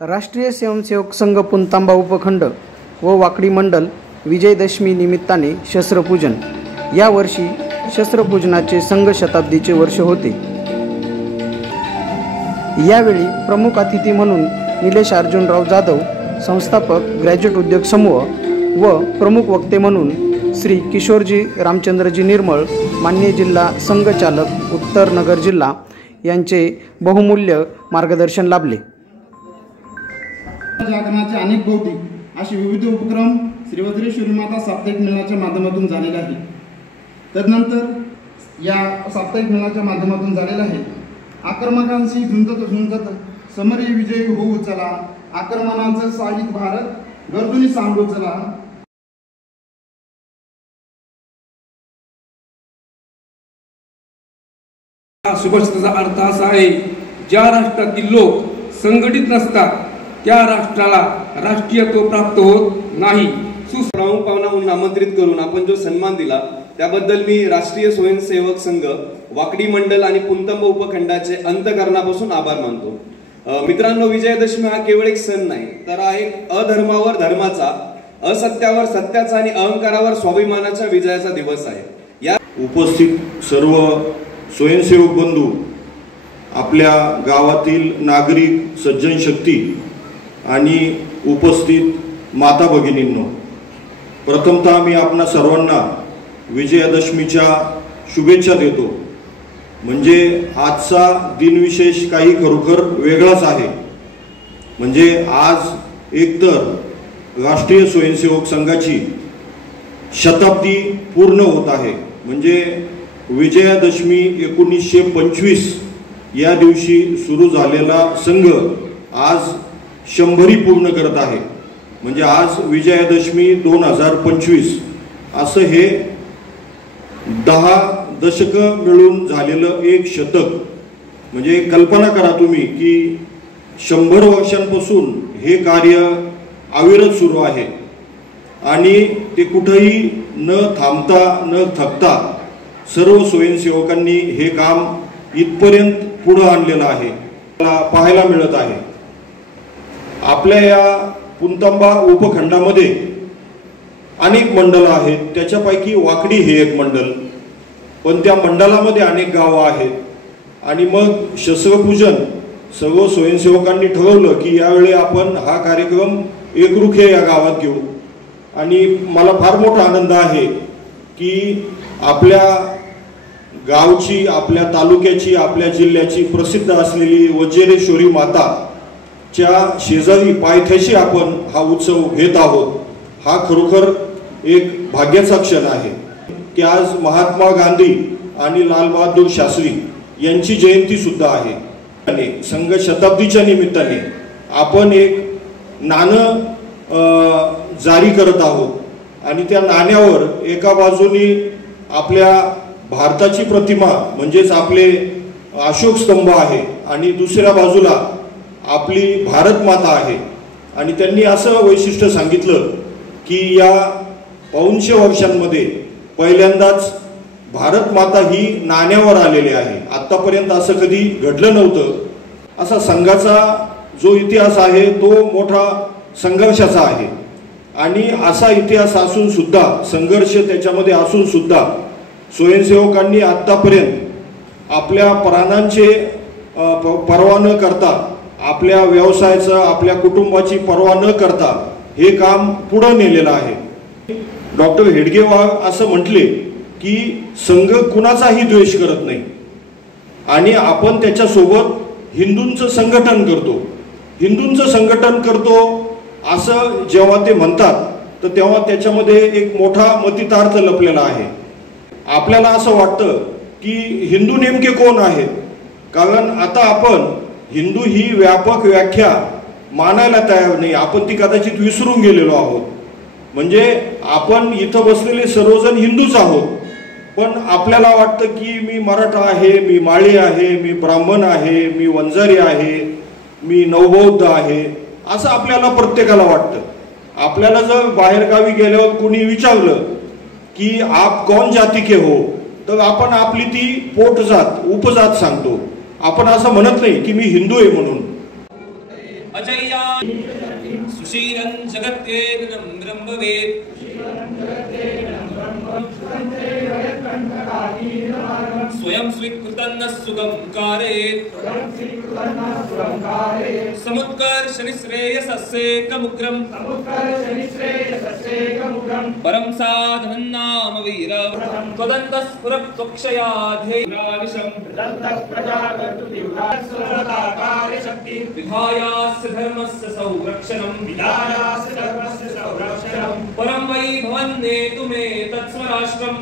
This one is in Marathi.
राष्ट्रीय स्वयंसेवक संघ पुणतांबा उपखंड व वाकडी मंडल विजयदशमी निमित्ताने शस्त्रपूजन। या वर्षी शस्त्रपूजनाचे संघ शताब्दीचे वर्ष होते। यावेळी प्रमुख अतिथी म्हणून निलेश अर्जुनराव जाधव, संस्थापक ग्रॅज्युएट उद्योग समूह व प्रमुख वक्ते म्हणून श्री किशोरजी रामचंद्रजी निर्मळ, मान्य जिल्हा संघचालक उत्तर नगर जिल्हा यांचे बहुमूल्य मार्गदर्शन लाभले। जागरणाचे अनेक बौद्धिक असे विविध उपक्रम श्री शिवमाता साप्ताहिक मिलनाच्या माध्यमातून झालेले आहे। तदनंतर या साप्ताहिक मिलनाच्या माध्यमातून झालेला आहे आक्रमकांशी झुंजत समरी विजयी होऊ चला, आक्रमणांचं साहित्य भारत गरजूनी सांगू चला। सुभाषिताचा अर्थ असा आहे, ज्या राष्ट्रातील लोक संघटित नसतात त्या राष्ट्राला राष्ट्रीयत्व प्राप्त होत नाही। प्रमुख पाहुणा म्हणून आमंत्रित करून आपण जो सन्मान दिला त्याबद्दल मी राष्ट्रीय स्वयंसेवक संघ वाकडी मंडल आणि पुणतांबा उपखंडाचे अंतःकरणापासून आभार मानतो। मित्रांनो, विजयादशमी हा केवळ एक सण नाही, तर हा एक अधर्मावर धर्माचा, असत्यावर सत्याचा आणि अहंकारावर स्वाभिमानाच्या विजयाचा दिवस आहे। या उपस्थित सर्व स्वयंसेवक बंधू, आपल्या गावातील नागरिक, सज्जन शक्ती आणि उपस्थित माता भगिनींनो, प्रथमतः मी आपणा सर्वांना विजयादशमीच्या शुभेच्छा देतो। म्हणजे आजचा दिनविशेष काही खरोखर वेगळाच आहे। म्हणजे आज एकतर राष्ट्रीय स्वयंसेवक संघाची शताब्दी पूर्ण होत आहे। म्हणजे विजयादशमी 1925 या दिवशी सुरू झालेला संघ आज 100 पूर्ण करत आहे। म्हणजे आज विजयादशमी 2025 असं हे 10 दशक मिळून झालेलं एक शतक। म्हणजे कल्पना करा तुम्ही की 100 वर्षांपासून हे कार्य अविरत सुरू आहे आणि ते कुठेही न थांबता न थकता सर्व स्वयंसेवकांनी हे काम इथपर्यंत पुढे आणलेलं आहे, पाहायला मिळत आहे। आपल्या या पुणतांबा उपखंडामध्ये अनेक मंडळ आहेत, त्याच्यापैकी वाकडी हे एक मंडळ, पण त्या मंडळामध्ये अनेक गावं आहेत। आणि मग शस्त्रपूजन सर्व स्वयंसेवकांनी ठरवलं की यावेळी आपण हा कार्यक्रम एकरुखे या गावात घेऊ। आणि मला फार मोठा आनंद आहे की आपल्या गावची, आपल्या तालुक्याची, आपल्या जिल्ह्याची प्रसिद्ध असलेली वज्रेश्वरी माताच्या शेजारी पायथ्याशी आपण हा उत्सव घेत आहोत। हा खरोखर एक भाग्याचा क्षण आहे की आज महात्मा गांधी आणि लालबहादूर शास्त्री यांची जयंती सुद्धा आहे। संघ शताब्दीच्या निमित्ताने आपण एक नाणं जारी करत आहोत आणि त्या नाण्यावर एका बाजूनी आपल्या भारताची प्रतिमा म्हणजेच आपले अशोक स्तंभ आहे आणि दुसऱ्या बाजूला आपली भारत माता आहे। आणि त्यांनी असं वैशिष्ट्य सांगितलं की या 500 वर्षांमध्ये पहिल्यांदाच भारत माता ही नाण्यावर आलेली आहे। आतापर्यंत असं कधी घडलं नव्हतं। असा संघाचा जो इतिहास आहे तो मोठा संघर्षाचा आहे आणि असा इतिहास असून सुद्धा, संघर्ष त्याच्यामध्ये असून सुद्धा स्वयंसेवकांनी आतापर्यंत आपल्या प्राणांचे पर्वा न करता, आपल्या व्यवसायाचं, आपल्या कुटुंबाची पर्वा न करता हे काम पुढे नेलेलं आहे। डॉक्टर हेडगेवार असं म्हटले की संघ कुणाचाही द्वेष करत नाही आणि आपण त्याच्यासोबत हिंदूंचं संघटन करतो, हिंदूंचं संघटन करतो असं जेव्हा ते म्हणतात तर तेव्हा त्याच्यामध्ये एक मोठा मतितार्थ लपलेला आहे। आपल्याला असं वाटतं की हिंदू नेमके कोण आहेत, कारण आता आपण हिंदू ही व्यापक व्याख्या मानायला तयार नाही, आपण ती कदाचित विसरून गेलेलो आहोत। म्हणजे आपण इथं बसलेले सर्वजण हिंदूच आहोत, पण आपल्याला वाटतं की मी मराठा आहे, मी माळी आहे, मी ब्राह्मण आहे, मी वंजारी आहे, मी नवबौद्ध आहे, असं आपल्याला प्रत्येकाला वाटतं। आपल्याला जर बाहेरगावी गेल्यावर कोणी विचारलं की आप कौन जाती के हो, तर आपण आपली ती पोटजात, उपजात सांगतो। आपण असं म्हणत नाही की मी हिंदू आहे म्हणून। अजय्या सुशीलं जगत्येकं ब्रह्मवेद स्वयं स्वीकृतं सुगम कारयेत् समुत्कर्षनिःश्रेयसस्येकमुग्रं परं साधनं नाम वीर त्वदन्तस्फुरत्वक्षयाधेरानिशं विधायास्य धर्मस्य संरक्षणं परं वै भवन्नेतु मे तत्स्वराष्ट्रं